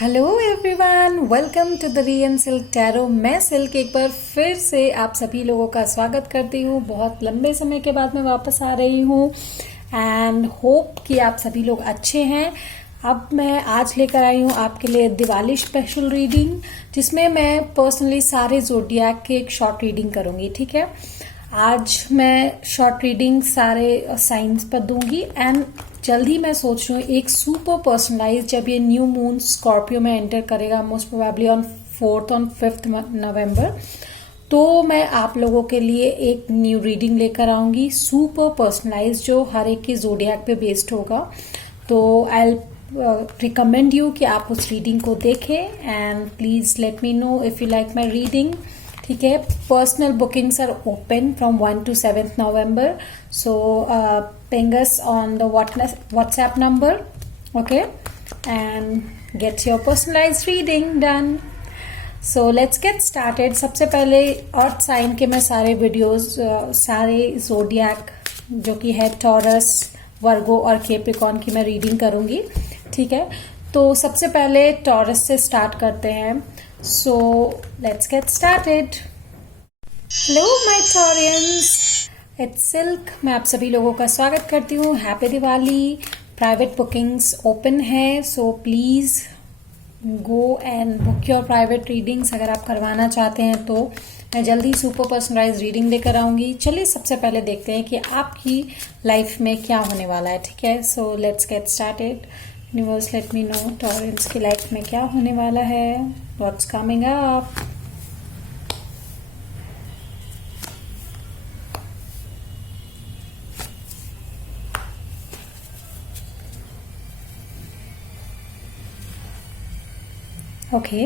Hello everyone, welcome to the Ryan silk tarot. मैं silk एक बार फिर से आप सभी लोगों का स्वागत करती हूँ। बहुत लंबे समय के बाद मैं वापस आ रही हूँ एंड होप कि आप सभी लोग अच्छे हैं। अब मैं आज लेकर आई हूँ आपके लिए दिवाली स्पेशल रीडिंग, जिसमें मैं पर्सनली सारे ज़ोडिएक के एक शॉर्ट रीडिंग करूँगी। ठीक है, आज मैं शॉर्ट रीडिंग सारे साइंस पर दूंगी एंड जल्दी मैं सोच रही हूँ एक सुपर पर्सनलाइज, जब ये न्यू मून स्कॉर्पियो में एंटर करेगा मोस्ट प्रोबेबली ऑन 4th और 5th नवंबर, तो मैं आप लोगों के लिए एक न्यू रीडिंग लेकर आऊंगी सुपर पर्सनलाइज, जो हर एक की ज़ोडिएक पे बेस्ड होगा। तो आई रिकमेंड यू कि आप उस रीडिंग को देखें and please let me know if you like my reading. ठीक है, personal bookings are open from 1 to 7th November, so ping us on the WhatsApp number, okay, and get your personalized reading done. So let's get started. सबसे पहले अर्थ sign के मैं सारे videos, सारे zodiac जो कि है टॉरस, वर्गो और कैप्रिकॉर्न की मैं रीडिंग करूंगी। ठीक है, तो सबसे पहले टॉरस से स्टार्ट करते हैं। So let's get started. Hello my Taurians, it's Silk। मैं आप सभी लोगों का स्वागत करती हूँ। Happy Diwali. Private bookings open है, so please go and book your private readings अगर आप करवाना चाहते हैं। तो मैं जल्दी सुपर पर्सनलाइज रीडिंग लेकर आऊंगी। चलिए सबसे पहले देखते हैं कि आपकी लाइफ में क्या होने वाला है। ठीक है, so let's get started. Universe late me no Torrens की लाइफ में क्या होने वाला है, what's coming up. Okay,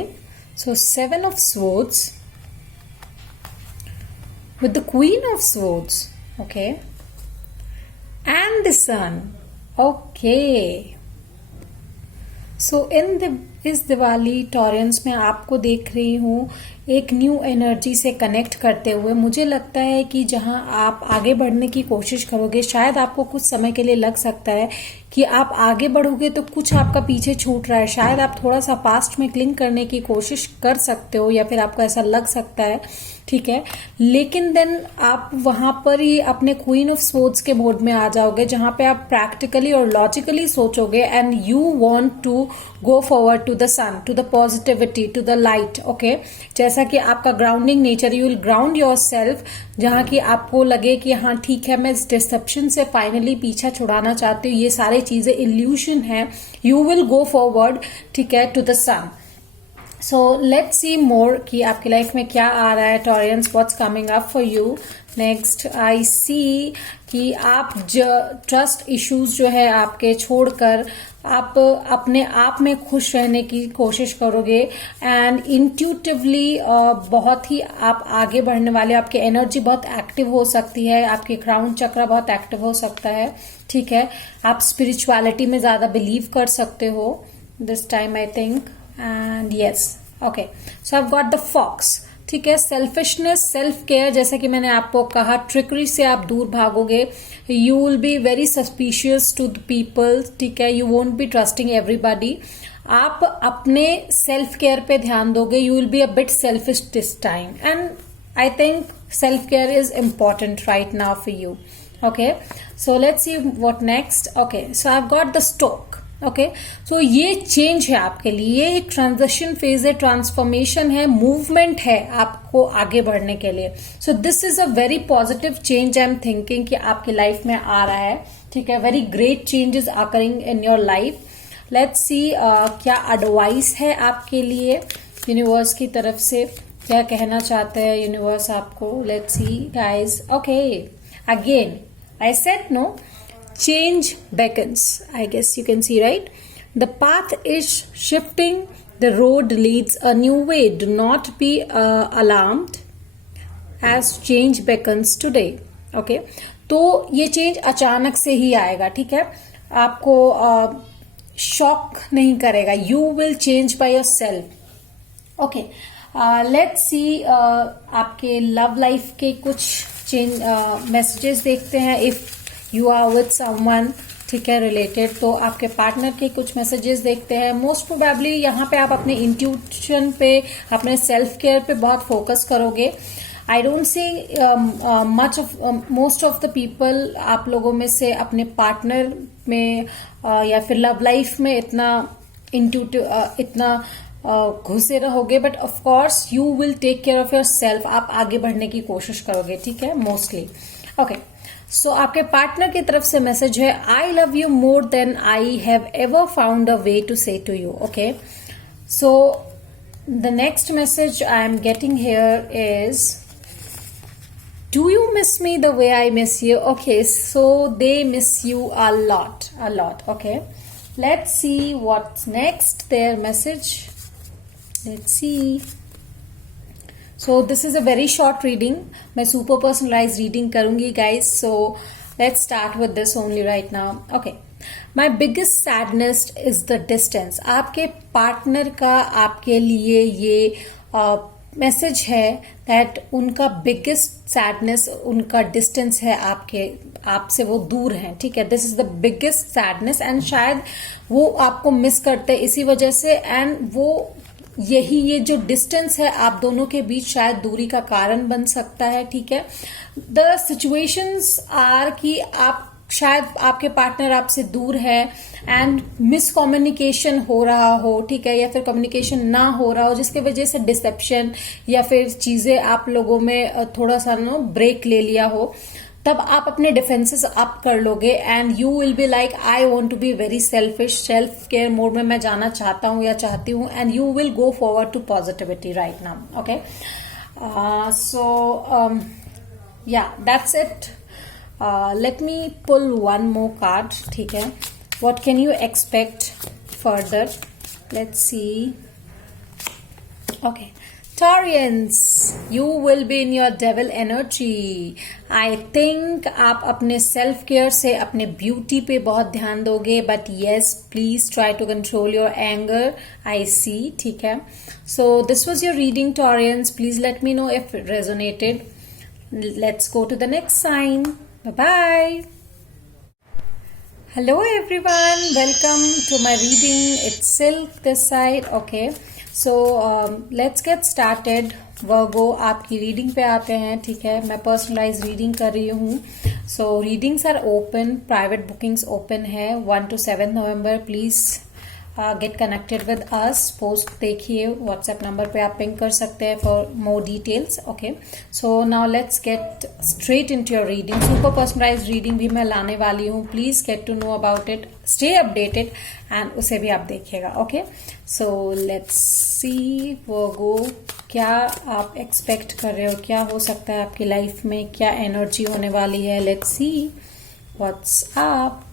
so 7 of Swords with the Queen of Swords, okay, and the Sun, okay. सो इस दिवाली टॉरेंस में आपको देख रही हूँ एक न्यू एनर्जी से कनेक्ट करते हुए। मुझे लगता है कि जहाँ आप आगे बढ़ने की कोशिश करोगे, शायद आपको कुछ समय के लिए लग सकता है कि आप आगे बढ़ोगे तो कुछ आपका पीछे छूट रहा है। शायद आप थोड़ा सा पास्ट में क्लिंग करने की कोशिश कर सकते हो या फिर आपको ऐसा लग सकता है। ठीक है, लेकिन देन आप वहां पर ही अपने क्वीन ऑफ स्वॉर्ड्स के मोड में आ जाओगे, जहां पे आप प्रैक्टिकली और लॉजिकली सोचोगे and you want to go forward to the sun, to the positivity, to the light. Okay, जैसा कि आपका grounding nature, you will ground yourself, जहां की आपको लगे कि हाँ ठीक है, मैं इस डिसेप्शन से फाइनली पीछा छुड़ाना चाहती हूँ, ये सारी चीजें इल्यूशन है। यू विल गो फॉरवर्ड, ठीक है, to the sun. So let's see more कि आपकी लाइफ में क्या आ रहा है Taureans, what's coming up for you. Next I see कि आप ट्रस्ट इश्यूज जो है आपके छोड़कर आप अपने आप में खुश रहने की कोशिश करोगे एंड इंट्यूटिवली बहुत ही आप आगे बढ़ने वाले। आपकी एनर्जी बहुत एक्टिव हो सकती है, आपके क्राउन चक्र बहुत एक्टिव हो सकता है। ठीक है, आप स्पिरिचुअलिटी में ज्यादा बिलीव कर सकते हो this time I think. And yes, okay, so I have got the fox. ठीक है, सेल्फिशनेस, सेल्फ केयर, जैसे कि मैंने आपको कहा, ट्रिकरी से आप दूर भागोगे। You will be very suspicious to the people. ठीक है, you won't be trusting everybody. आप अपने सेल्फ केयर पे ध्यान दोगे। You will be a bit selfish this time and I think self care is important right now for you. Okay, so let's see what next. Okay, so I have got the stoke. Okay, so ये change है आपके लिए, ये एक transition phase है, transformation है, movement है आपको आगे बढ़ने के लिए। So this is a very positive change I am thinking कि आपकी लाइफ में आ रहा है। ठीक है, very great changes occurring in your life. Let's see क्या एडवाइस है आपके लिए यूनिवर्स की तरफ से, क्या कहना चाहते हैं यूनिवर्स आपको। Let's see guys. Okay, again I said no, change beckons, I guess you can see, right? The path is shifting, the road leads a new way. Do not be alarmed as change beckons today. Okay, तो ये change अचानक से ही आएगा। ठीक है, आपको shock नहीं करेगा। You will change by yourself. Okay, let's see आपके लव लाइफ के कुछ चेंज मैसेजेस देखते हैं। If you are with someone, ठीक है, रिलेटेड। तो आपके पार्टनर के कुछ मैसेजेस देखते हैं। मोस्ट प्रोबेबली यहाँ पे आप अपने इंट्यूशन पे, अपने सेल्फ केयर पे बहुत फोकस करोगे। I don't see most of the people, आप लोगों में से अपने पार्टनर में या फिर लव लाइफ में इतना इतना घुसे रहोगे, but of course you will take care of yourself. आप आगे बढ़ने की कोशिश करोगे, ठीक है, मोस्टली। ओके, सो आपके पार्टनर की तरफ से मैसेज है, I love you more than I have ever found a way to say to you. Okay, so the next message I am getting here is, do you miss me the way I miss you? Okay, so they miss you a lot. Okay, let's see what's next, their message. Let's see. So this is a very short reading. मैं super personalized reading करूंगी guys. So let's start with this only right now. Okay. My biggest sadness is the distance. आपके partner का आपके लिए ये message है that उनका biggest sadness, उनका डिस्टेंस है आपसे, वो दूर हैं, ठीक है। This is the biggest sadness and शायद वो आपको मिस करते हैं इसी वजह से, एंड वो ये जो डिस्टेंस है आप दोनों के बीच शायद दूरी का कारण बन सकता है, ठीक है। द सिचुएशंस आर कि आप शायद आपके पार्टनर आपसे दूर है एंड मिसकम्युनिकेशन हो रहा हो, ठीक है, या फिर कम्युनिकेशन ना हो रहा हो जिसकी वजह से डिसेप्शन या फिर चीजें आप लोगों में थोड़ा सा ब्रेक ले लिया हो। तब आप अपने डिफेंसेस अप कर लोगे and you will be like, I want to be very selfish, self care mode में मैं जाना चाहता हूं या चाहती हूं, and you will go forward to positivity right now. Okay, so yeah that's it. Let me pull one more card, ठीक है। What can you expect further? Let's see. Okay, Taurians, you will be in your devil energy. I think आप अपने self care से अपने beauty पे बहुत ध्यान दोगे, but yes, please try to control your anger. I see, ठीक है। So this was your reading, Taurians. Please let me know if it resonated. Let's go to the next sign. Bye-bye. Hello everyone, welcome to my reading. It's Silk this side. Okay, so let's get started. Virgo, आपकी reading पे आते हैं, ठीक है। मैं personalize reading कर रही हूँ। So readings are open, private bookings open है 1 to 7 नवंबर। Please get connected with us. Post देखिए, व्हाट्सएप नंबर पे आप पिंग कर सकते हैं for more details. Okay, so now let's get straight into your reading. Super personalised reading भी मैं लाने वाली हूँ। Please get to know about it, stay updated and उसे भी आप देखिएगा। ओके, सो लेट्स सी वर्गो, क्या आप एक्सपेक्ट कर रहे हो, क्या हो सकता है आपकी लाइफ में, क्या एनर्जी होने वाली है। Let's see what's up.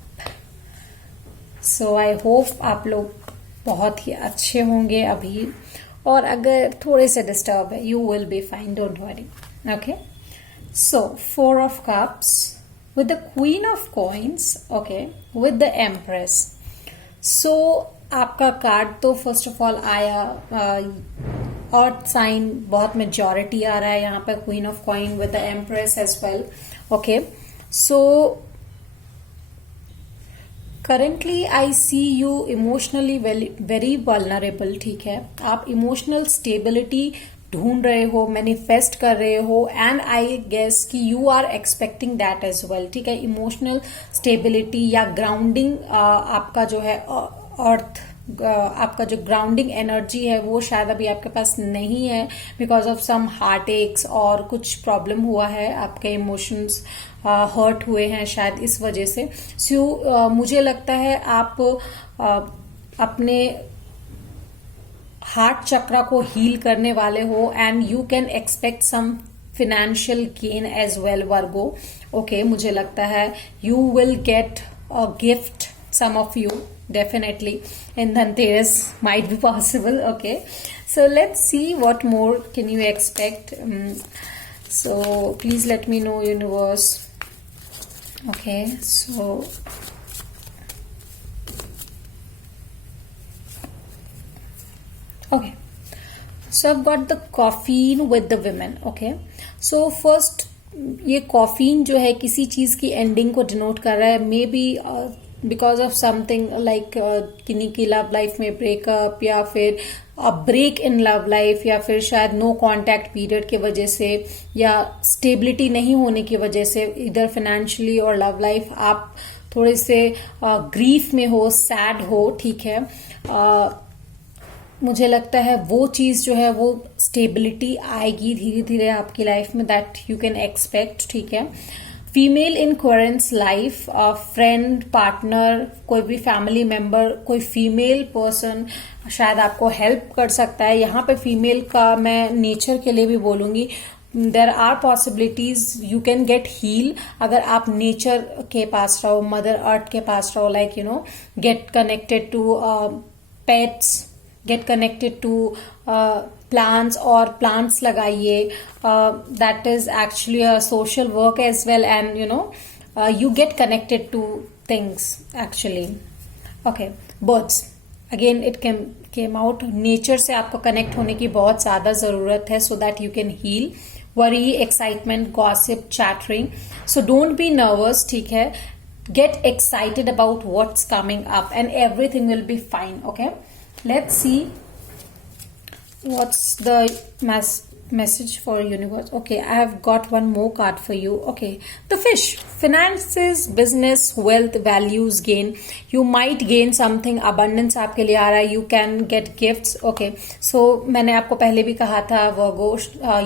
So I hope आप लोग बहुत ही अच्छे होंगे अभी, और अगर थोड़े से डिस्टर्ब है, you will be fine, don't worry. Okay, so 4 of Cups with the Queen of Coins, okay, with the Empress. So आपका कार्ड तो फर्स्ट ऑफ ऑल आया, अर्थ साइन बहुत मेजॉरिटी आ रहा है यहाँ पे, queen of coin with the empress as well. Okay, so currently I see you emotionally very vulnerable, ठीक है। आप इमोशनल स्टेबिलिटी ढूंढ रहे हो, मैनिफेस्ट कर रहे हो, एंड आई गेस कि you are expecting that as well, ठीक है। इमोशनल स्टेबिलिटी या ग्राउंडिंग आपका जो है अर्थ, आपका जो ग्राउंडिंग एनर्जी है वो शायद अभी आपके पास नहीं है because of some heartaches, और कुछ प्रॉब्लम हुआ है, आपके इमोशंस हर्ट हुए हैं शायद इस वजह से। सो मुझे लगता है आप अपने हार्ट चक्रा को हील करने वाले हो, and you can expect some financial gain as well Virgo. Okay, मुझे लगता है you will get a gift, some of you definitely in Dhanteras might be possible. Okay, so let's see what more can you expect. So please let me know, universe. Okay, so okay, so I've got the caffeine with the women. Okay, so first ये कॉफीन जो है किसी चीज की ending को denote कर रहा है। May be because of something like किन्हीं की लव लाइफ में ब्रेकअप, या फिर ब्रेक इन लव लाइफ, या फिर शायद नो कांटेक्ट पीरियड की वजह से, या स्टेबिलिटी नहीं होने की वजह से, इधर फाइनेंशियली और लव लाइफ आप थोड़े से ग्रीफ में हो, सैड हो, ठीक है। मुझे लगता है वो चीज जो है वो स्टेबिलिटी आएगी धीरे धीरे आपकी लाइफ में, दैट यू कैन एक्सपेक्ट, ठीक है। Female in querent's life, friend, partner, कोई भी फैमिली मेंबर, कोई फीमेल पर्सन शायद आपको हेल्प कर सकता है। यहाँ पे फीमेल का मैं नेचर के लिए भी बोलूंगी, there are possibilities you can get heal अगर आप नेचर के पास रहो, मदर अर्थ के पास रहो, like you know get connected to pets, get connected to plants, और प्लांट्स लगाइए, that is actually a social work as well, and you know you get connected to things actually. Okay, birds again, it came out, nature से आपको connect होने की बहुत ज्यादा जरूरत है, so that you can heal. worry, excitement, gossip, chattering, so don't be nervous, ठीक है। get excited about what's coming up and everything will be fine. Okay, let's see what's the message for universe. Okay, I have got one more card for you. Okay, the fish, finances, business, wealth, values, gain. You might gain something, abundance आपके लिए आ रहा है, you can get gifts. Okay, so मैंने आपको पहले भी कहा था वर्गो,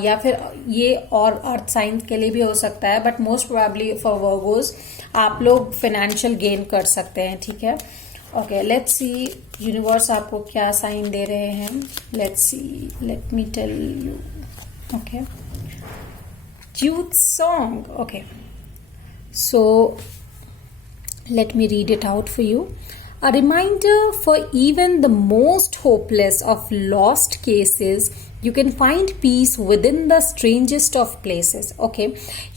या फिर ये और अर्थ साइंस के लिए भी हो सकता है, but most probably for Virgo's आप लोग फाइनेंशियल गेन कर सकते हैं, ठीक है। ओके, लेट्स सी यूनिवर्स आपको क्या साइन दे रहे हैं। Let's see, let me tell you. Okay, youth song. Okay, so let me read it out for you. A reminder for even the most hopeless of lost cases, you can find peace within the strangest of places. Okay,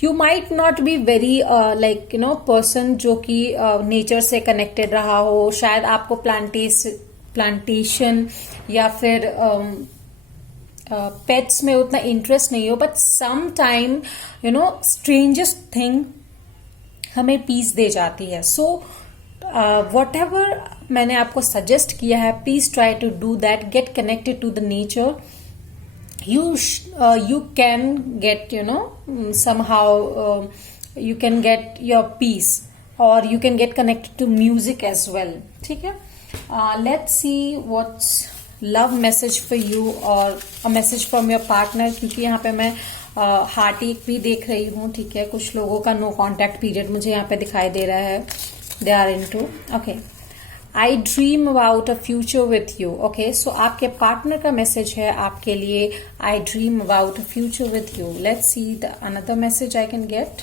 you might not be very like you know person जो कि nature से connected रहा हो, शायद आपको plantation या फिर pets में उतना इंटरेस्ट नहीं हो, but some time you know strangest thing हमें पीस दे जाती है। सो वॉट एवर मैंने आपको सजेस्ट किया है, please try to do that, get connected to the nature, you can get you know somehow you can get your peace, or you can get connected to music as well, ठीक है। let's see what's love message for you or a message from your partner, क्योंकि यहाँ पे मैं heart एक भी देख रही हूँ, ठीक है। कुछ लोगों का नो कॉन्टैक्ट पीरियड मुझे यहाँ पे दिखाई दे रहा है, they are into. Okay, I dream about a future with you. Okay, so आपके पार्टनर का मैसेज है आपके लिए, I dream about a future with you. Let's see the another message I can get.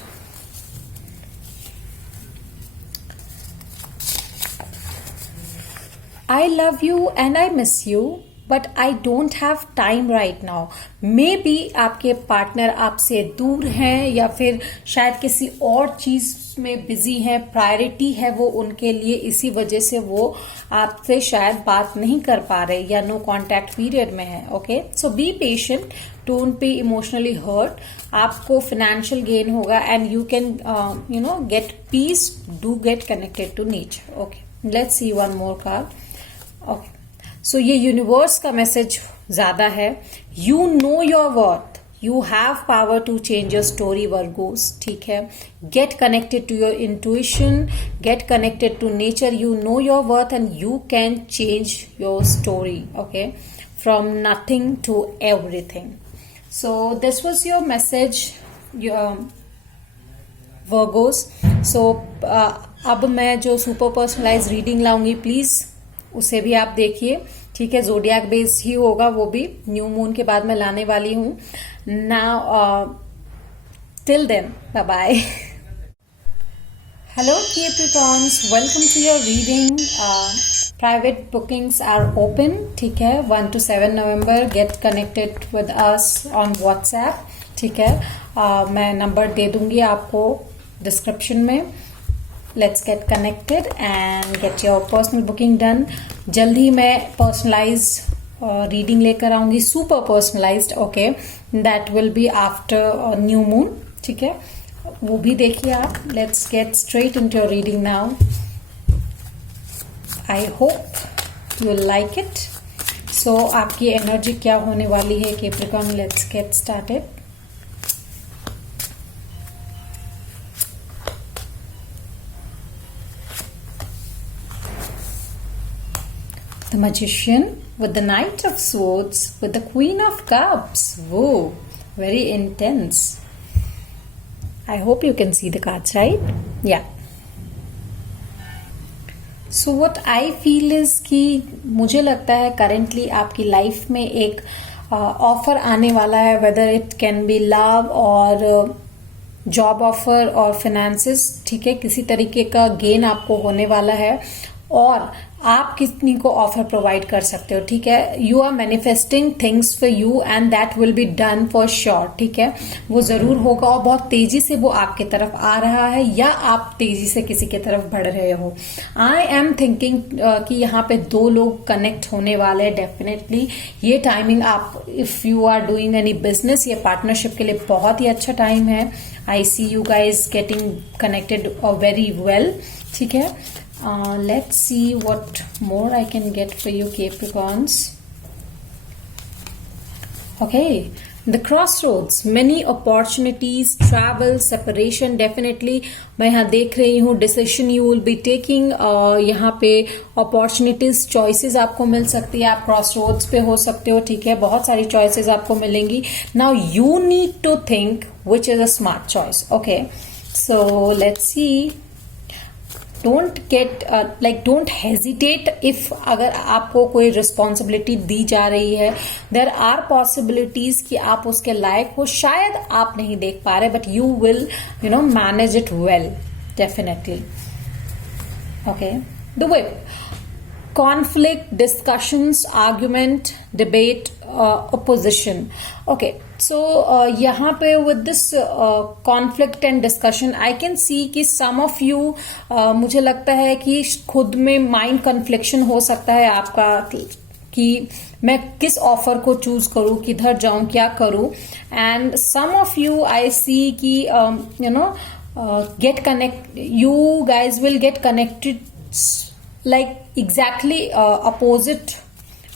I love you and I miss you, but I don't have time right now. Maybe आपके partner आपसे दूर हैं, या फिर शायद किसी और चीज में बिजी है, प्रायोरिटी है वो उनके लिए, इसी वजह से वो आपसे शायद बात नहीं कर पा रहे या नो कॉन्टैक्ट पीरियड में है। Okay, so be patient, don't be emotionally hurt. आपको फाइनेंशियल गेन होगा and you can you know get peace, do get connected to nature. Okay, let's see one more card. Okay, so ये universe का मैसेज ज्यादा है। You know your worth, you have power to change your story Virgos, ठीक है। Get connected to your intuition, get connected to nature, you know your worth and you can change your story, okay, from nothing to everything. So this was your message Virgos. So अब मैं जो super personalise reading लाऊंगी, please उसे भी आप देखिए, ठीक है। जोडियाक बेस्ड ही होगा, वो भी न्यू मून के बाद मैं लाने वाली हूं। Now till then, bye bye. Hello Capricorns, welcome to your reading. Private bookings are open, ठीक है। 1 to 7 November, get connected with us on WhatsApp, ठीक है। मैं नंबर दे दूंगी आपको डिस्क्रिप्शन में। Let's get connected and get your personal booking done. जल्दी मैं पर्सनलाइज रीडिंग लेकर आऊंगी, super personalized, okay, that will be after new moon, ठीक है। वो भी देखिए आप। Let's get straight into your reading now. I hope you like it. So आपकी एनर्जी क्या होने वाली है Capricorn? Let's get started. The Magician with the Knight of Swords with the Queen of Cups. Whoa, very intense. I hope you can see the cards, right? Yeah. So what I feel is कि मुझे लगता है currently आपकी life में एक offer आने वाला है, whether it can be love और जॉब ऑफर और फाइनेंसेस. ठीक है, किसी तरीके का गेन आपको होने वाला है और आप कितनी को ऑफर प्रोवाइड कर सकते हो. ठीक है, you are manifesting things for you and that will be done for sure. ठीक है, वो जरूर होगा और बहुत तेजी से वो आपके तरफ आ रहा है या आप तेजी से किसी की तरफ बढ़ रहे हो. आई एम थिंकिंग कि यहाँ पे दो लोग कनेक्ट होने वाले हैं डेफिनेटली. ये टाइमिंग आप if you are doing any business या पार्टनरशिप के लिए बहुत ही अच्छा टाइम है. I see you guys getting connected very well. ठीक है, let's see what more I can get for you Capricorns. Okay, the crossroads, many opportunities, travel, separation. Definitely मैं यहाँ देख रही हूँ decision you will be taking. यहाँ पे opportunities, choices आपको मिल सकती है. आप crossroads पे हो सकते हो. ठीक है, बहुत सारी choices आपको मिलेंगी. Now you need to think which is a smart choice. Okay, so let's see. Don't get don't hesitate if अगर आपको कोई रिस्पॉन्सिबिलिटी दी जा रही है. देर आर पॉसिबिलिटीज कि आप उसके लायक हो, शायद आप नहीं देख पा रहे, but you will manage it well definitely. Okay, the whip, conflict, discussions, argument, debate, opposition. Okay, so यहाँ पे with this conflict and discussion, I can see कि some of you मुझे लगता है कि खुद में mind confliction हो सकता है आपका कि मैं किस ऑफर को चूज करूं, किधर जाऊं, क्या करूं. And some of you I see कि get connect, you guys will get connected like exactly opposite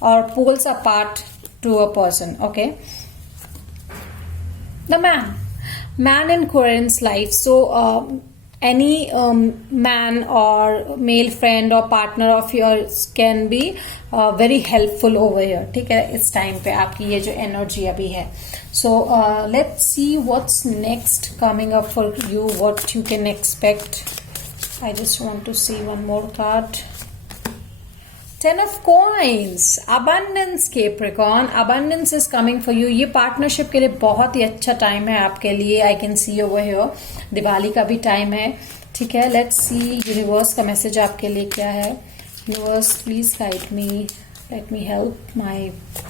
or poles apart to a person. Okay, the man in Corinne's life. So any man or male friend or partner of yours can be very helpful over here. ठीक है, इस time पे आपकी ये जो energy अभी है. So let's see what's next coming up for you, what you can expect. I just want to see one more card. Ten of Coins, Abundance Capricorn, Abundance is coming for you. ये partnership के लिए बहुत ही अच्छा time है आपके लिए. I can see over here. Diwali का भी टाइम है. ठीक है, let's see यूनिवर्स का मैसेज आपके लिए क्या है. Universe please guide me, let me help my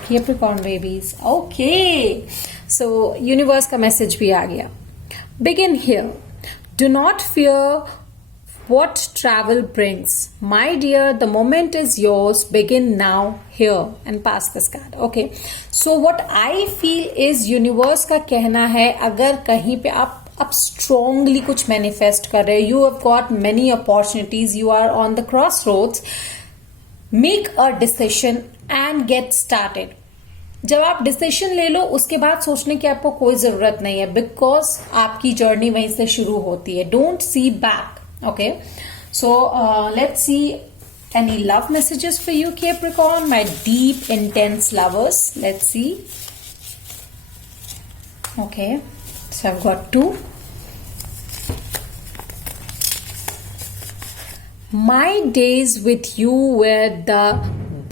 Capricorn babies. Okay, so universe का मैसेज भी आ गया. Begin here. Do not fear what travel brings. My dear, the moment is yours. Begin now, here, and pass this card. Okay, so what I feel is universe का कहना है, अगर कहीं पे आप strongly कुछ manifest कर रहे, you have got many opportunities, you are on the crossroads, make a decision and get started. जब आप डिसीजन ले लो उसके बाद सोचने की आपको कोई जरूरत नहीं है, बिकॉज आपकी जर्नी वहीं से शुरू होती है. Don't see back. Okay, so let's see any love messages for you Capricorn, my deep intense lovers. Let's see. Okay, so I've got two. My days with you were the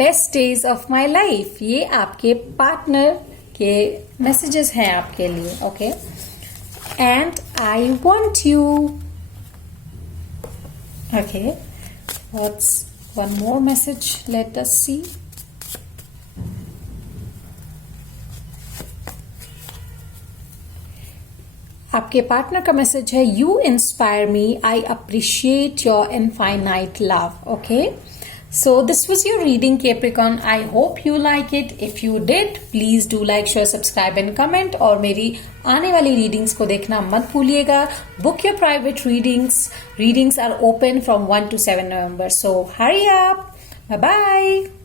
best days of my life. ये आपके partner के messages हैं आपके लिए. Okay, and I want you. Okay, what's one more message? Let us see. आपके partner का message है, you inspire me, I appreciate your infinite love. Okay, so this was your reading Capricorn. I hope you like it. If you did, please do like, share, subscribe and comment. और मेरी आने वाली readings को देखना मत भूलिएगा. Book your private readings. Readings are open from 1 to 7 November. So hurry up. Bye bye.